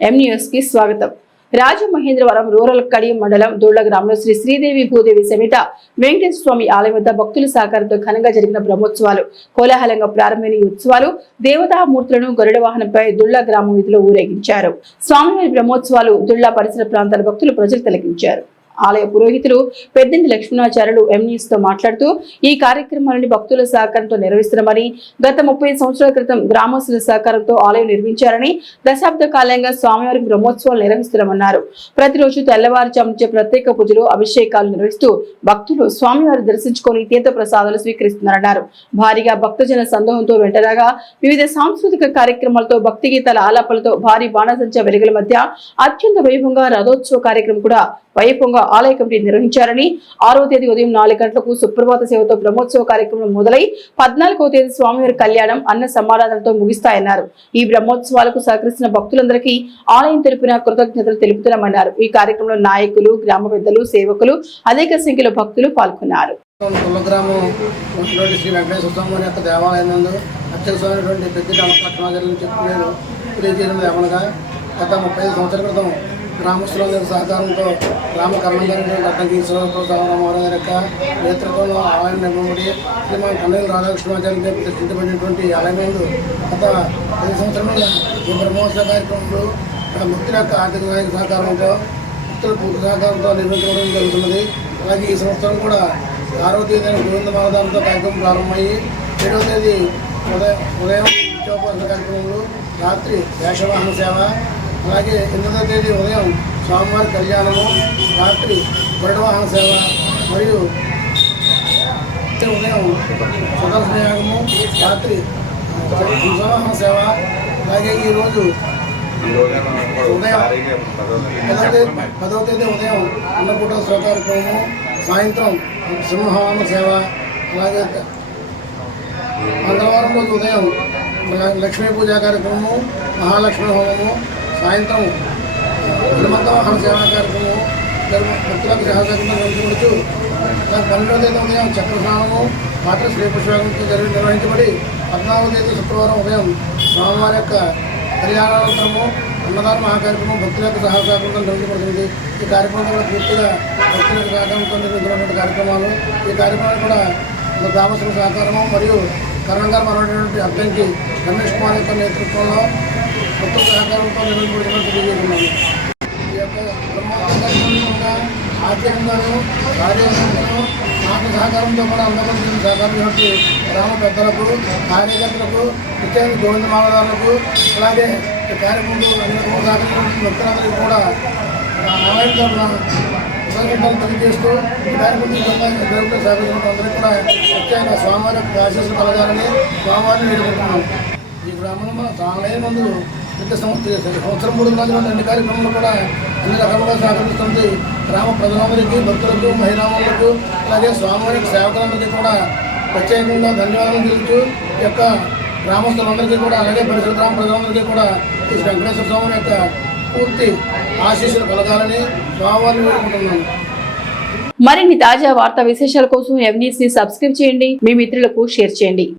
ఎం న్యూస్కి స్వాగతం. రాజమహేంద్రవరం రూరల్ కడియం మండలం దూళ్ళ గ్రామంలో శ్రీ శ్రీదేవి భూదేవి సమేత వెంకటేశ్వర స్వామి ఆలయం వద్ద భక్తుల సహకారంతో ఘనంగా జరిగిన బ్రహ్మోత్సవాలు కోలాహలంగా ప్రారంభమైన ఈ ఉత్సవాలు దేవతామూర్తులను గరుడ వాహనంపై దుళ్ళ గ్రామం వీధిలో ఊరేగించారు. స్వామివారి బ్రహ్మోత్సవాలు దుళ్ళ పరిసర ప్రాంతాల భక్తులు ప్రజలు తిలకించారు. ఆలయ పురోహితులు పెద్దింటి లక్ష్మణాచార్యులు ఎం తో మాట్లాడుతూ ఈ కార్యక్రమాలను భక్తుల సహకారంతో నిర్వహిస్తున్నామని గత ముప్పై సంవత్సరాల క్రితం గ్రామస్తుల సహకారంతో ఆలయం నిర్మించారని దశాబ్ద కాలంగా స్వామివారి బ్రహ్మోత్సవాలు నిర్వహిస్తున్నామన్నారు. ప్రతిరోజు తెల్లవారుజాము ప్రత్యేక పూజలు అభిషేకాలు నిర్వహిస్తూ భక్తులు స్వామివారి దర్శించుకొని తీర్థ ప్రసాదాలు స్వీకరిస్తున్నారన్నారు. భారీగా భక్తజన సందోహంతో వెంటరాగా వివిధ సాంస్కృతిక కార్యక్రమాలతో భక్తి గీతాల ఆలాపలతో భారీ బాణసంచ వెలుగుల మధ్య అత్యంత వైభవంగా రథోత్సవ కార్యక్రమం కూడా వైభవంగా ఆలయ కమిటీ నిర్వహించారని ఆరో తేదీ ఉదయం నాలుగు గంటలకు సుప్రభాత సేవతో బ్రహ్మోత్సవ కార్యక్రమం మొదలై పద్నాలుగో తేదీ స్వామివారి కళ్యాణం అన్న సమారాధనతో ముగిస్తాయన్నారు. ఈ బ్రహ్మోత్సవాలకు సహకరిస్తున్న భక్తులందరికీ ఆలయం తెలిపిన కృతజ్ఞతలు తెలుపుతున్నామన్నారు. ఈ కార్యక్రమంలో నాయకులు గ్రామ పెద్దలు సేవకులు అధిక సంఖ్యలో భక్తులు పాల్గొన్నారు. కులగ్రామం ఉన్నటువంటి శ్రీ వెంకటేశ్వర స్వామి యొక్క దేవాలయం నందు పెద్ద లక్ష్మాచార్యులను చెప్పి నేను తెలియజేయడం ఏమనగా గత ముప్పై ఐదు సంవత్సరాల క్రితం గ్రామస్తులందరి సహకారంతో గ్రామ కర్మంగారి అడ్డంకి ఈశ్వరరావు గారి యొక్క నేతృత్వంలో ఆలయం నిర్మడి శ్రీ మా కన్నయ్య రాధాకృష్ణాచార్య గారు ప్రతిష్ఠించబడినటువంటి ఆలయం గత ఐదు సంవత్సరాలుగా ఈ బ్రహ్మోత్సవ కార్యక్రమంలో భక్తుల యొక్క ఆర్థిక సహకారంతో భక్తుల పూర్తి సహకారంతో నిర్వహించడం జరుగుతున్నది. అలాగే ఈ సంవత్సరం కూడా ఆరో తేదీన గోవింద మాలదానంతో కార్యక్రమం ప్రారంభమయ్యి ఏడవ తేదీ ఉదయం ఉదయం కార్యక్రమంలో రాత్రి వేషవాహన సేవ అలాగే ఎనిమిదో తేదీ ఉదయం స్వామివారి కళ్యాణము రాత్రి గరుడవాహన సేవ మరియు ఉదయం సుదర్శన యాగము రాత్రి హంసవాహన సేవ. అలాగే ఈరోజు ఉదయం పదవ తేదీ పదవ తేదీ ఉదయం అన్నపూట శివ సాయంత్రం సింహవాహన సేవ అలాగే మంగళవారం రోజు ఉదయం లక్ష్మీ పూజా కార్యక్రమము మహాలక్ష్మి హోమము సాయంత్రం హనుమంత వాహన సేవా కార్యక్రమము భక్తులకు సహకారం నిర్వహించబడుతూ పన్నెండవ తేదీ ఉదయం చక్రస్నానము పాత్ర శ్రీ పుష్పంతో జరిగి నిర్వహించబడి పద్నాలుగవ తేదీ శుక్రవారం ఉదయం స్వామివారి యొక్క కళ్యాణానంతరము అన్నదాన మహాకార్యక్రమం భక్తుల యొక్క సహకారంతో నిర్వహించబడుతుంది. ఈ కార్యక్రమం పూర్తిగా భక్తుల యొక్క సహకారంతో నిర్వహించినటువంటి కార్యక్రమాలు. ఈ కార్యక్రమాలు కూడా గ్రామస్తుల సహకారము మరియు కరణంగా మనటువంటి అర్థంకి రమేష్ కుమార్ యొక్క నేతృత్వంలో మొత్తం సహకారంతో నిర్వహించబడుతున్నట్టు తెలియజేస్తున్నాను ఈ యొక్క బ్రహ్మోత్సవంగా ఆర్థికంగాను కార్యక్రమంగాను నాకు సహకారంతో కూడా అందరికీ సహకారం కాబట్టి గ్రామ పెద్దలకు కార్యకర్తలకు ముఖ్యంగా గోవింద మాలదారులకు అలాగే ఈ కార్యక్రమంలో అన్ని సహకరించిన వ్యక్తులందరికీ కూడా ఆలయం తరఫున కృతజ్ఞతలు తెలియజేస్తూ కార్యక్రమం దేవుడితో సహకరించిన అందరికీ కూడా ముఖ్యంగా స్వామివారి యొక్క ఆశీస్సులు కలగాలని స్వామివారిని వేడుకుంటున్నాం ఈ గ్రామంలో ఆలయం ముందు ప్రతి సంవత్సరం సంవత్సరం మూడు రోజులు అన్ని కార్యక్రమాలు కూడా అన్ని రకాలుగా సహకరిస్తుంది గ్రామ ప్రజలందరికీ భక్తులకు మహిళలకు అలాగే స్వామివారికి సేవకులందరికీ కూడా ప్రత్యేకంగా ధన్యవాదాలు తెలుస్తూ ఈ యొక్క గ్రామస్తులందరికీ కూడా అలాగే పరిసర గ్రామ ప్రజలందరికీ కూడా ఈ వెంకటేశ్వర స్వామి యొక్క పూర్తి ఆశీస్సులు కలగాలని స్వామివారిని వేడుకుంటున్నాను. మరిన్ని తాజా వార్తా విశేషాల కోసం ఎం ని సబ్స్క్రైబ్ చేయండి. మీ మిత్రులకు షేర్ చేయండి.